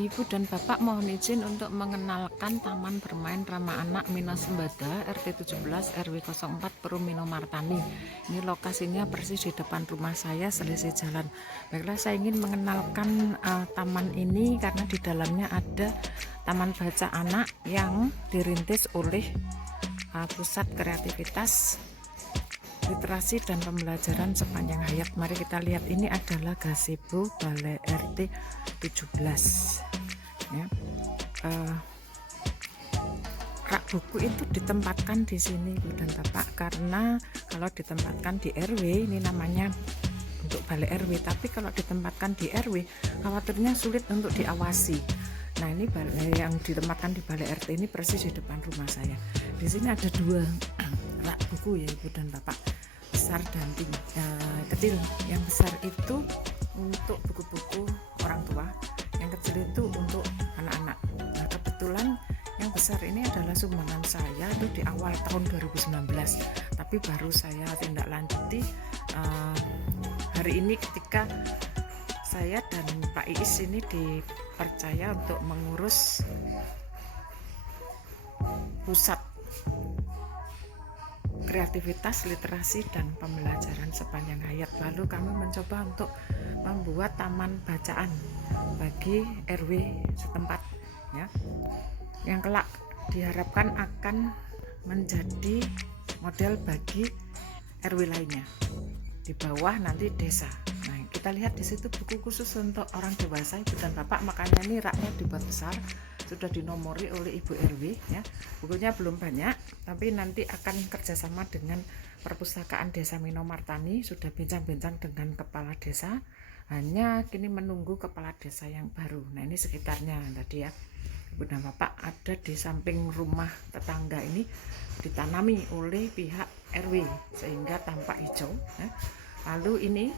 Ibu dan Bapak mohon izin untuk mengenalkan Taman Bermain Ramah Anak Mina Sembada RT 17 RW 04 Perum Minomartani. Ini lokasinya persis di depan rumah saya, selisih jalan. Baiklah, saya ingin mengenalkan taman ini karena di dalamnya ada taman baca anak yang dirintis oleh Pusat Kreativitas Literasi dan Pembelajaran Sepanjang Hayat. Mari kita lihat, ini adalah gazebo Balai RT 17 ya. Rak buku itu ditempatkan di sini Ibu dan Bapak, karena kalau ditempatkan di RW ini namanya untuk Balai RW, tapi kalau ditempatkan di RW khawatirnya sulit untuk diawasi. Nah, ini balai yang ditempatkan di Balai RT ini persis di depan rumah saya. Di sini ada dua rak buku ya Ibu dan Bapak, besar dan kecil. Yang besar itu untuk buku-buku orang tua, yang kecil itu untuk anak-anak. Nah, kebetulan yang besar ini adalah sumbangan saya itu di awal tahun 2019, tapi baru saya tindak lanjuti hari ini ketika saya dan Pak Iis ini dipercaya untuk mengurus Pusat Kreativitas Literasi dan Pembelajaran Sepanjang Hayat. Lalu kami mencoba untuk membuat taman bacaan bagi RW setempat ya, yang kelak diharapkan akan menjadi model bagi RW lainnya di bawah nanti desa. Nah, kita lihat di situ buku khusus untuk orang dewasa Ibu dan Bapak, makanya ini raknya dibuat besar, sudah dinomori oleh Ibu RW ya. Bukunya belum banyak, tapi nanti akan kerjasama dengan Perpustakaan Desa Minomartani, sudah bincang-bincang dengan kepala desa, hanya kini menunggu kepala desa yang baru. Nah, ini sekitarnya tadi ya Ibu dan Bapak, ada di samping rumah tetangga ini ditanami oleh pihak RW sehingga tampak hijau ya. Lalu ini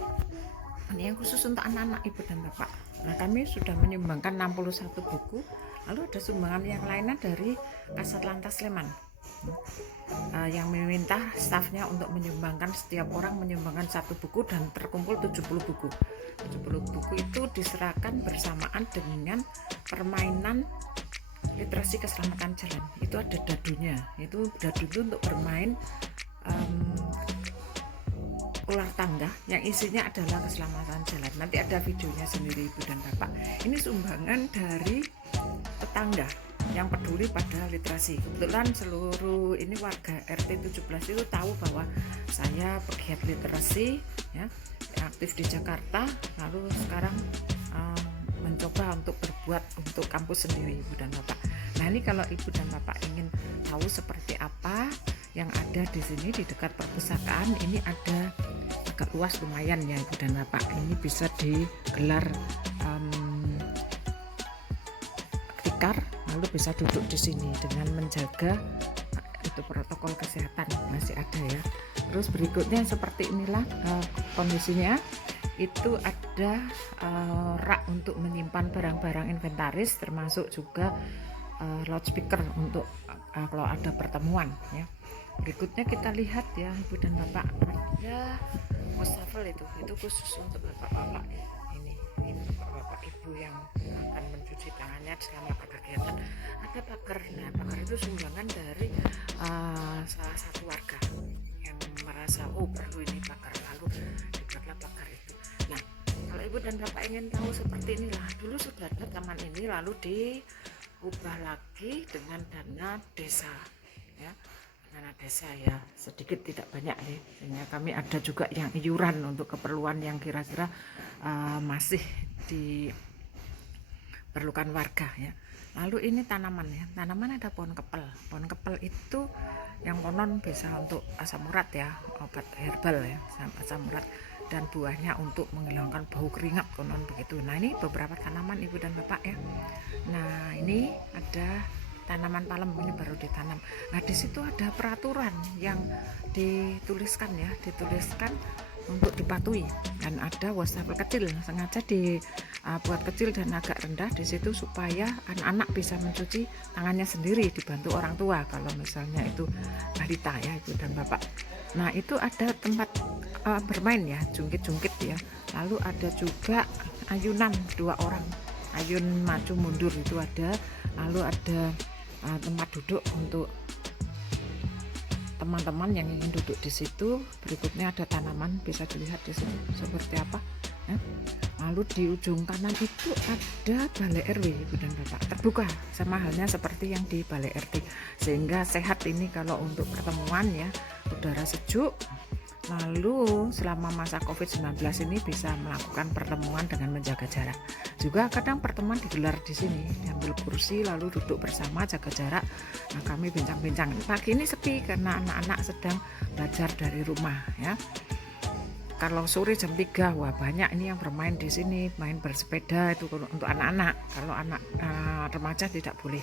yang khusus untuk anak-anak Ibu dan Bapak. Nah, kami sudah menyumbangkan 61 buku. Lalu ada sumbangan yang lainnya dari Kasat Lantas Sleman yang meminta stafnya untuk menyumbangkan, setiap orang menyumbangkan 1 buku dan terkumpul 70 buku. 70 buku itu diserahkan bersamaan dengan permainan literasi keselamatan jalan. Itu ada dadunya. Itu dadu itu untuk bermain ular tangga yang isinya adalah keselamatan jalan. Nanti ada videonya sendiri Ibu dan Bapak. Ini sumbangan dari tetangga yang peduli pada literasi. Kebetulan seluruh ini warga RT 17 itu tahu bahwa saya pegiat literasi ya, aktif di Jakarta, lalu sekarang mencoba untuk berbuat untuk kampus sendiri Ibu dan Bapak. Nah, ini kalau Ibu dan Bapak ingin tahu seperti apa yang ada di sini di dekat perpustakaan, ini ada agak luas lumayan ya Ibu dan Bapak. Ini bisa digelar tikar, lalu bisa duduk di sini dengan menjaga itu protokol kesehatan masih ada ya. Terus berikutnya seperti inilah kondisinya. Itu ada rak untuk menyimpan barang-barang inventaris, termasuk juga loudspeaker untuk kalau ada pertemuan ya. Berikutnya kita lihat ya Ibu dan Bapak, ada wastafel itu khusus untuk bapak-bapak ya. Ini bapak-bapak ibu yang akan mencuci tangannya selama berkegiatan. Ada pagar. Nah, pagar itu sumbangan dari salah satu warga yang merasa perlu ini pagar, lalu dibuatlah pagar itu. Nah, kalau Ibu dan Bapak ingin tahu seperti inilah, dulu sudah ada taman ini, lalu diubah lagi dengan dana desa ya. Dana desa ya, sedikit tidak banyak ya, sehingga kami ada juga yang iuran untuk keperluan yang kira-kira masih diperlukan warga ya. Lalu ini tanaman ya, tanaman ada pohon kepel. Pohon kepel itu yang konon bisa untuk asam urat ya, obat herbal ya, asam urat, dan buahnya untuk menghilangkan bau keringat konon begitu. Nah, ini beberapa tanaman Ibu dan Bapak ya. Nah, ini ada tanaman palem, ini baru ditanam. Nah, di situ ada peraturan yang dituliskan untuk dipatuhi, dan ada wastafel kecil sengaja dibuat kecil dan agak rendah di situ supaya anak-anak bisa mencuci tangannya sendiri dibantu orang tua kalau misalnya itu balita ya Ibu dan Bapak. Nah itu ada tempat bermain ya, jungkit-jungkit ya. Lalu ada juga ayunan 2 orang, ayun maju mundur itu ada. Lalu ada tempat duduk untuk teman-teman yang ingin duduk di situ. Berikutnya ada tanaman, bisa dilihat di sini seperti apa ya. Lalu di ujung kanan itu ada balai RW Ibu dan Bapak, terbuka sama halnya seperti yang di balai RT, sehingga sehat ini kalau untuk pertemuan ya, udara sejuk. Lalu selama masa COVID-19 ini bisa melakukan pertemuan dengan menjaga jarak. Juga kadang pertemuan digelar di sini, diambil kursi lalu duduk bersama jaga jarak. Nah, kami bincang-bincang. Pagi ini sepi karena anak-anak sedang belajar dari rumah ya. Kalau sore jam 3, wah banyak ini yang bermain di sini, main bersepeda itu untuk anak-anak. Kalau anak remaja tidak boleh.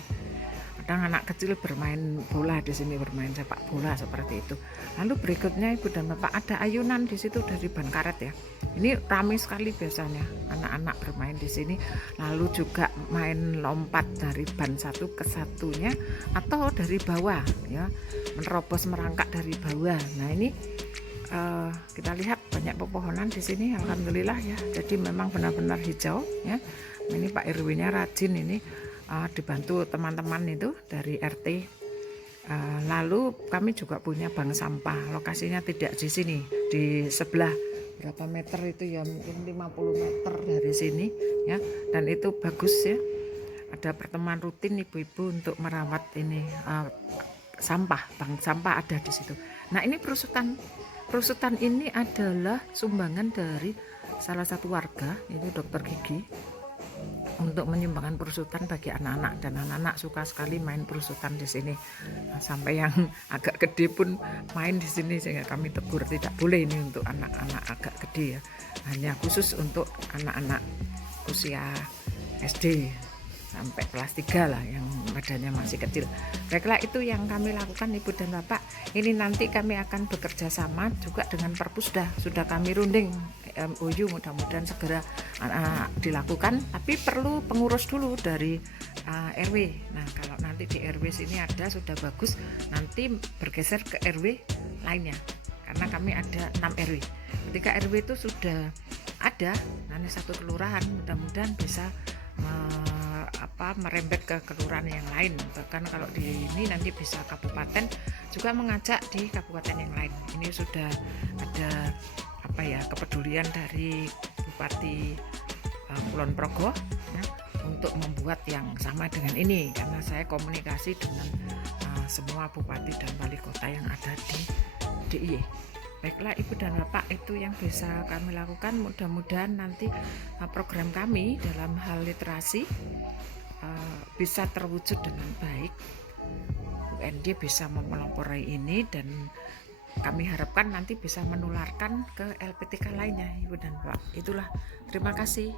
Kadang anak kecil bermain bola di sini, bermain sepak bola seperti itu. Lalu berikutnya Ibu dan Bapak ada ayunan di situ dari ban karet ya. Ini ramai sekali biasanya anak-anak bermain di sini. Lalu juga main lompat dari ban satu ke satunya atau dari bawah ya, menerobos merangkak dari bawah. Nah ini kita lihat banyak pepohonan di sini, alhamdulillah ya. Jadi memang benar-benar hijau ya. Ini Pak RW-nya rajin ini, dibantu teman-teman itu dari RT. Lalu kami juga punya bank sampah, lokasinya tidak di sini, di sebelah berapa meter itu ya, mungkin 50 meter dari sini ya. Dan itu bagus ya, ada pertemuan rutin ibu-ibu untuk merawat ini sampah, bank sampah ada di situ. Nah ini perusutan ini adalah sumbangan dari salah satu warga, itu dokter gigi, untuk menyumbangkan perusutan bagi anak-anak, dan anak-anak suka sekali main perusutan di sini. Nah, sampai yang agak gede pun main di sini, sehingga kami tegur tidak boleh ini untuk anak-anak agak gede ya, hanya khusus untuk anak-anak usia SD sampai kelas 3 lah, yang badannya masih kecil. Baiklah, itu yang kami lakukan Ibu dan Bapak. Ini nanti kami akan bekerja sama juga dengan Perpusda, sudah kami runding MOU, mudah-mudahan segera dilakukan, tapi perlu pengurus dulu dari RW. Nah kalau nanti di RW sini ada, sudah bagus, nanti bergeser ke RW lainnya, karena kami ada 6 RW. Ketika RW itu sudah ada, nanti satu kelurahan, mudah-mudahan bisa merembet ke kelurahan yang lain. Bahkan kalau di ini nanti bisa kabupaten juga mengajak di kabupaten yang lain. Ini sudah ada kepedulian dari Bupati Kulon Progo ya, untuk membuat yang sama dengan ini, karena saya komunikasi dengan semua bupati dan wali kota yang ada di DIY. Baiklah Ibu dan Bapak, itu yang bisa kami lakukan. Mudah-mudahan nanti program kami dalam hal literasi bisa terwujud dengan baik. UND bisa mempelopori ini, dan kami harapkan nanti bisa menularkan ke LPTK lainnya Ibu dan Bapak. Itulah, terima kasih.